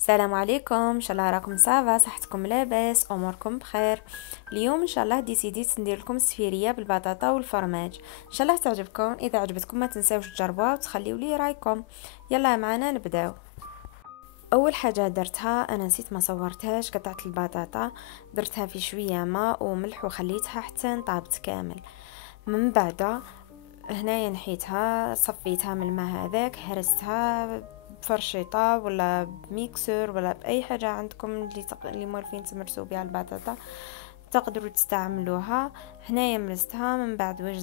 السلام عليكم، ان شاء الله راكم صافا، صحتكم لاباس، اموركم بخير. اليوم ان شاء الله ديسيديت ندير لكم السفيريه بالبطاطا والفرماج. ان شاء الله تعجبكم. اذا عجبتكم ما تنساوش تجربوها وتخليوا لي رايكم. يلا معنا نبداو. اول حاجه درتها انا نسيت ما صورتهاش، قطعت البطاطا درتها في شويه ماء وملح وخليتها حتى طابت كامل. من بعد هنايا نحيتها، صفيتها من الماء هذاك، هرستها بفرشيطه ولا بميكسور ولا باي حاجه عندكم اللي موالفين تمرسوا بها البطاطا تقدروا تستعملوها. هنايا مرستها. من بعد واش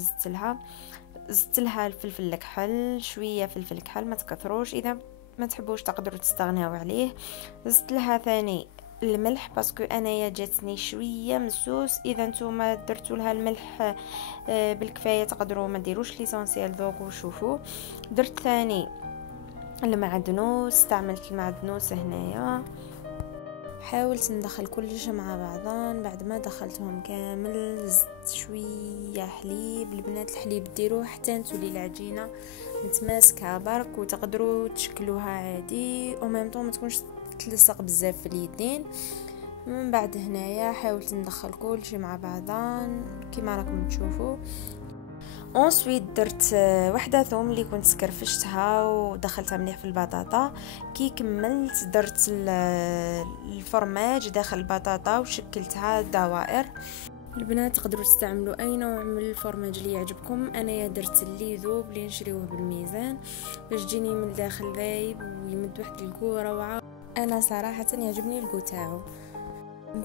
زدت لها الفلفل الكحل، شويه فلفل كحل ما تكثروش، اذا ما تحبوش تقدروا تستغناو عليه. زدت لها ثاني الملح باسكو انايا جاتني شويه مسوس، اذا نتوما درتوا لها الملح بالكفايه تقدروا ما ديروش ليسونسيال ذوقوا وشوفوا. درت ثاني المعدنوس، استعملت المعدنوس هنايا. حاولت ندخل كلش مع بعضان. بعد ما دخلتهم كامل زدت شويه حليب. البنات الحليب ديروه حتى تولي العجينه متماسكه برك، وتقدروا تشكلوها عادي وميمطون ما تكونش تلصق بزاف في اليدين. من بعد هنايا حاولت ندخل كلشي مع بعضان كيما راكم تشوفوا. انسويت درت وحده ثوم اللي كنت سكرفشتها ودخلتها مليح في البطاطا. كي كملت درت الفرماج داخل البطاطا وشكلتها دوائر. البنات تقدروا تستعملوا اي نوع من الفرماج اللي يعجبكم. انايا درت اللي ذوب اللي نشريوه بالميزان باش تجيني من الداخل ذايب ويمد واحد الكو روعه. انا صراحه يعجبني الكو تاعو.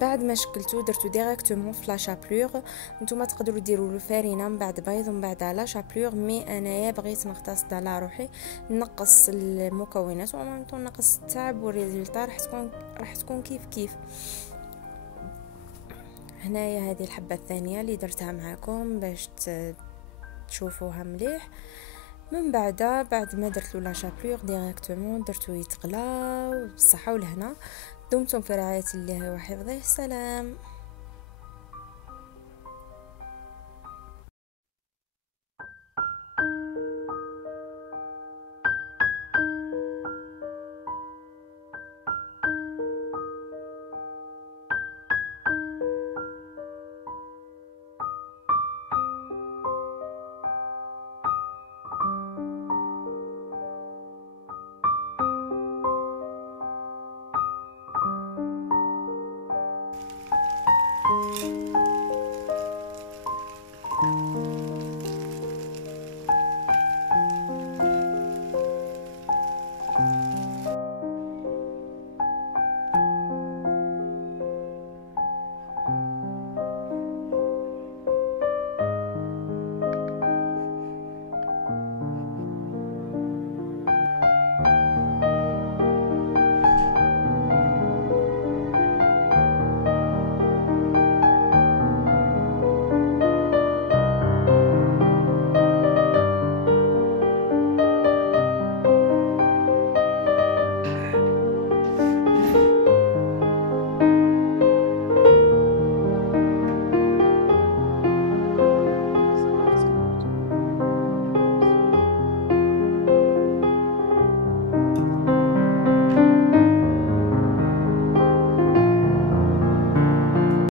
بعد ما شكلتو درتو ديريكتومون في لا شابلور. نتوما تقدروا ديروا له فارينه من بعد بيض ومن بعد لا شابلور، مي انايا بغيت نقتصد على روحي نقص المكونات ومن نقص التعب، والريزلطه راح تكون كيف كيف. هنايا هذه الحبه الثانيه اللي درتها معكم باش تشوفوها مليح. من بعد ما درت له لا شابلور ديريكتومون درتو يتغلى، وبالصحه والهنا. دمتم في رعايه الله وحفظه. سلام.